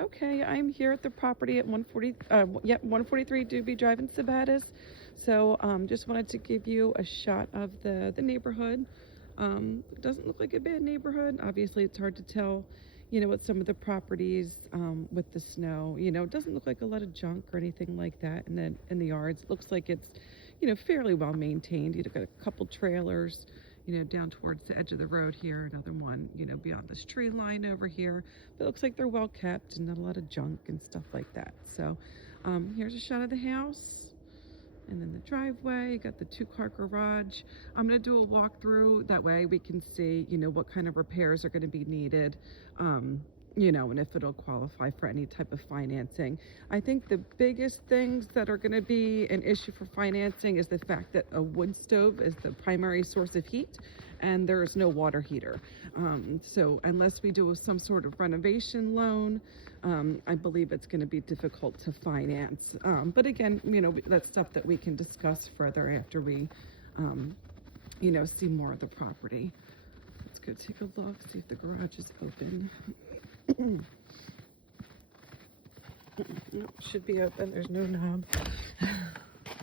Okay, I'm here at the property at 143 Doobie Drive in Sabatis. So just wanted to give you a shot of the neighborhood. It doesn't look like a bad neighborhood. Obviously, it's hard to tell, with some of the properties with the snow. It doesn't look like a lot of junk or anything like that in the yards. It looks like it's, fairly well maintained. You've got a couple trailers, down towards the edge of the road here, another one, beyond this tree line over here. But it looks like they're well kept and not a lot of junk and stuff like that. So here's a shot of the house. And then the driveway, got the 2-car garage. I'm gonna do a walkthrough. That way we can see, what kind of repairs are gonna be needed. And if it'll qualify for any type of financing. I think the biggest things that are going to be an issue for financing is the fact that a wood stove is the primary source of heat and there is no water heater. So unless we do some sort of renovation loan, I believe it's going to be difficult to finance. But again, that's stuff that we can discuss further after we, see more of the property. Let's go take a look, see if the garage is open. Should be open. There's no knob.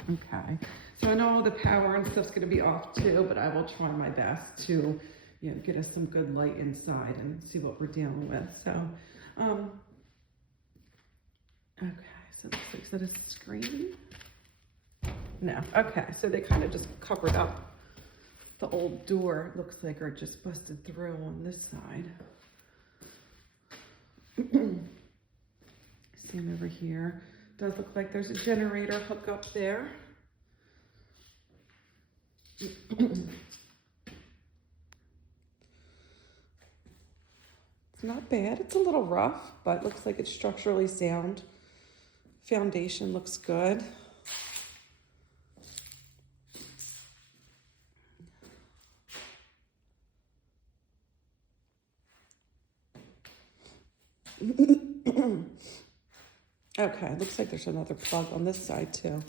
Okay. So I know the power and stuff's going to be off too, but I will try my best to, get us some good light inside and see what we're dealing with. So, okay. So this looks like a screen. No. Okay. So they kind of just covered up the old door. It looks like, or just busted through on this side. See them over here. Does look like there's a generator hookup there. It's not bad. It's a little rough, but looks like it's structurally sound. Foundation looks good. Okay, looks like there's another plug on this side too.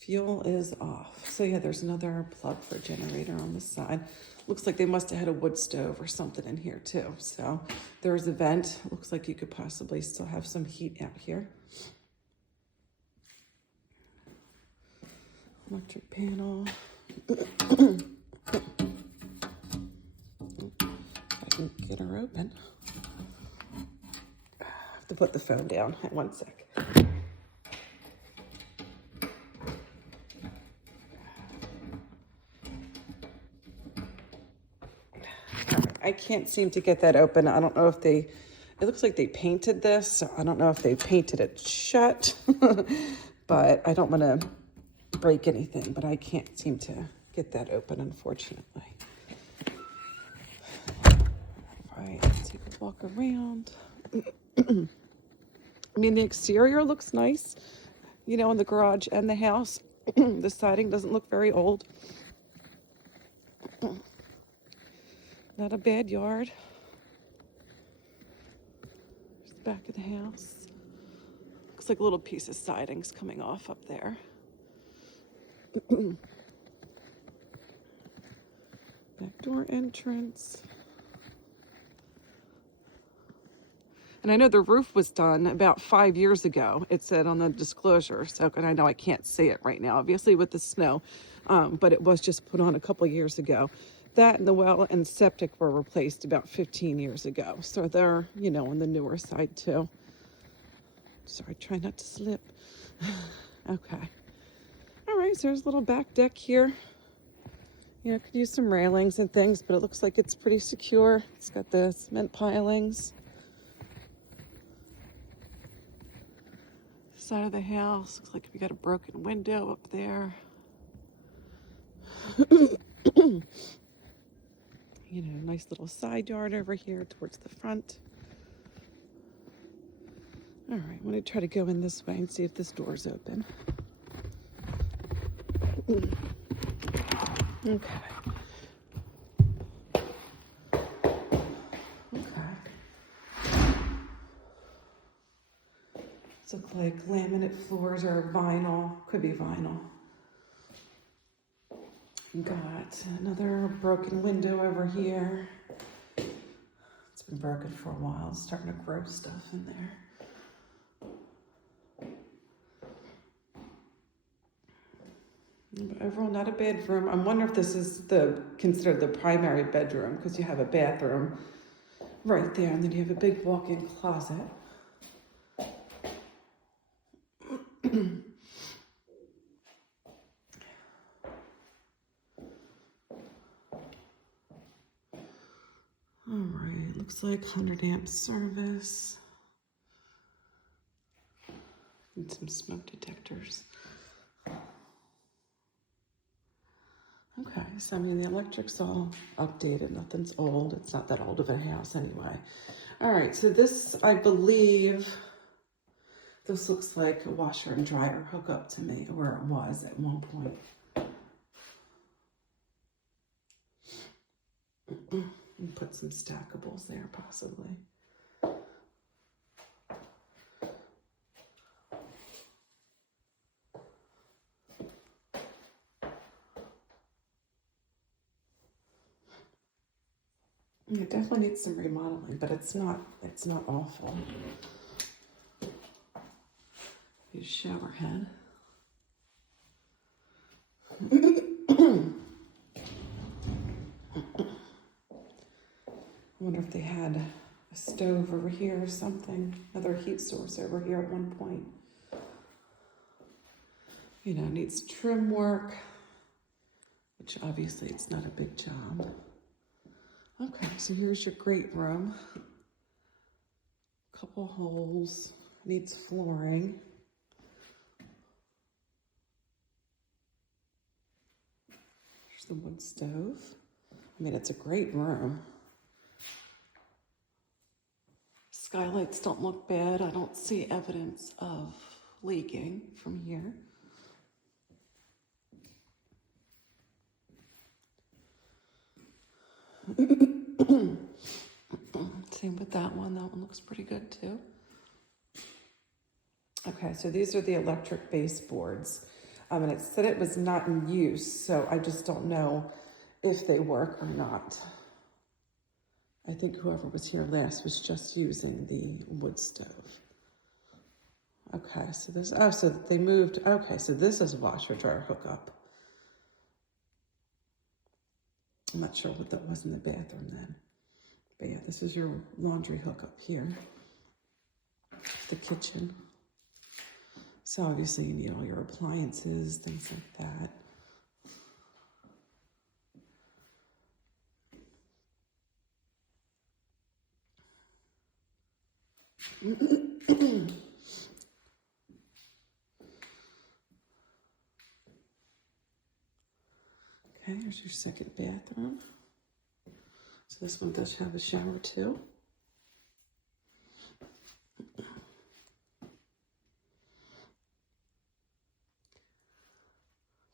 Fuel is off. So yeah, there's another plug for a generator on this side. Looks like they must have had a wood stove or something in here too. So there's a vent. Looks like you could possibly still have some heat out here. Electric panel. I can get her open. To put the phone down. One sec. I can't seem to get that open. I don't know if it looks like they painted this. So I don't know if they painted it shut, but I don't want to break anything, but I can't seem to get that open, unfortunately. All right, let's take a walk around. I mean, the exterior looks nice, in the garage and the house. The siding doesn't look very old. Not a bad yard. There's the back of the house. Looks like a little piece of siding's coming off up there. Back door entrance. And I know the roof was done about 5 years ago. It said on the disclosure. So, and I know I can't see it right now, obviously with the snow, but it was just put on a couple years ago. That and the well and septic were replaced about 15 years ago. So they're, on the newer side too. Sorry, try not to slip. Okay. All right, so there's a little back deck here. Could use some railings and things, but it looks like it's pretty secure. It's got the cement pilings. Side of the house looks like we got a broken window up there. Nice little side yard over here towards the front. All right, I'm gonna try to go in this way and see if this door's open. Okay. Look like laminate floors or vinyl, could be vinyl. Got another broken window over here. It's been broken for a while. It's starting to grow stuff in there. But overall, not a bad room. I wonder if this is considered the primary bedroom, because you have a bathroom right there, and then you have a big walk-in closet. All right, looks like 100 amp service. And some smoke detectors. Okay, so I mean, the electric's all updated, nothing's old. It's not that old of a house anyway. All right, so this, I believe, this looks like a washer and dryer hookup to me, or it was at one point. And put some stackables there, possibly. It definitely needs some remodeling, but it's not awful. Use shower head. I wonder if they had a stove over here or something, another heat source over here at one point. You know, needs trim work, which obviously it's not a big job. Okay, so here's your great room. Couple holes, needs flooring. There's the wood stove. I mean, it's a great room. Skylights don't look bad. I don't see evidence of leaking from here. Same with that one. That one looks pretty good too. Okay, so these are the electric baseboards. And it said it was not in use, so I just don't know if they work or not. I think whoever was here last was just using the wood stove. Okay, so this, oh, so they moved, okay, so this is a washer dryer hookup. I'm not sure what that was in the bathroom then. But yeah, this is your laundry hookup here. The kitchen. So obviously you need all your appliances, things like that. Okay, here's your second bathroom. So this one does have a shower too.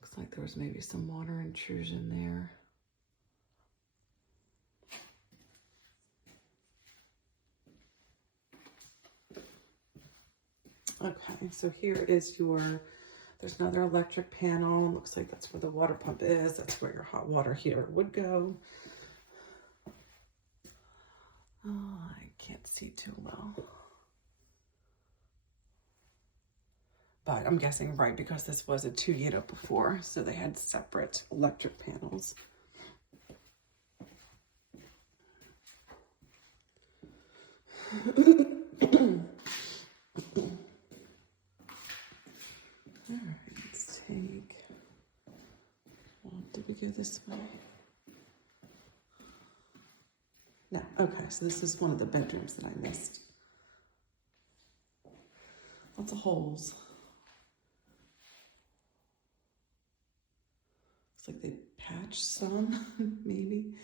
Looks like there was maybe some water intrusion there. Okay, so here is your, there's another electric panel. Looks like that's where the water pump is. That's where your hot water heater would go. Oh, I can't see too well. But I'm guessing right because this was a 2-unit before, so they had separate electric panels. All right, let's take, well, did we go this way? No, okay, so this is one of the bedrooms that I missed. Lots of holes. Looks like they patched some, maybe.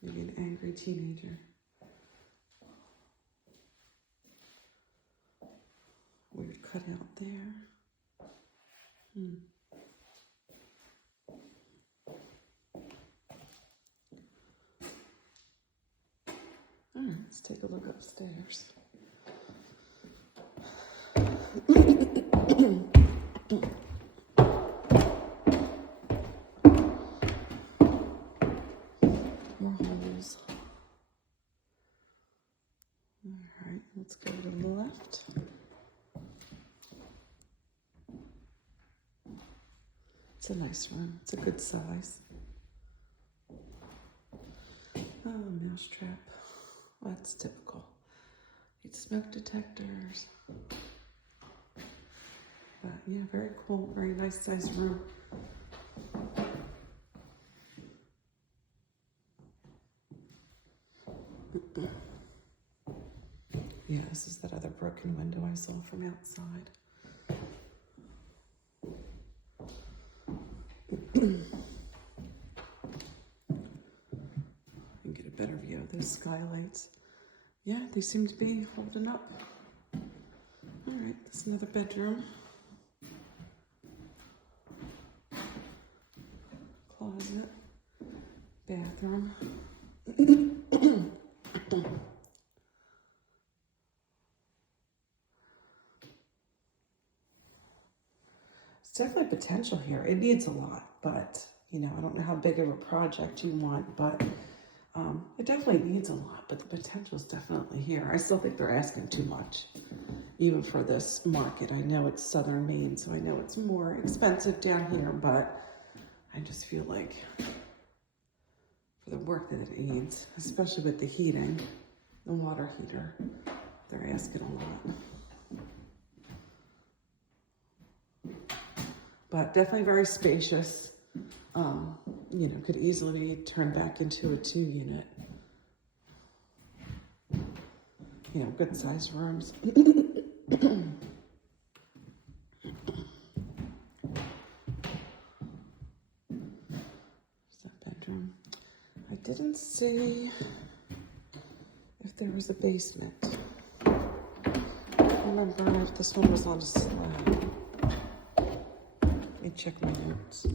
Maybe an angry teenager. Weird cutout there. All right, let's take a look upstairs. More holes. All right, let's go to the left. It's a nice room. It's a good size. Oh, mousetrap. Well, that's typical. Need smoke detectors. But yeah, very cool. Very nice sized room. Yeah, this is that other broken window I saw from outside. You can get a better view of those skylights. Yeah, they seem to be holding up. All right, there's another bedroom. Closet. Bathroom. There's definitely potential here. It needs a lot, but you know, I don't know how big of a project you want, but it definitely needs a lot, but the potential is definitely here. I still think they're asking too much, even for this market. I know it's southern Maine, so I know it's more expensive down here, but I just feel like for the work that it needs, especially with the heating, the water heater, they're asking a lot. But definitely very spacious. You know, could easily be turned back into a 2-unit. You know, good sized rooms. There's that bedroom. I didn't see if there was a basement. I remember if this one was on a slab. Let me check my notes.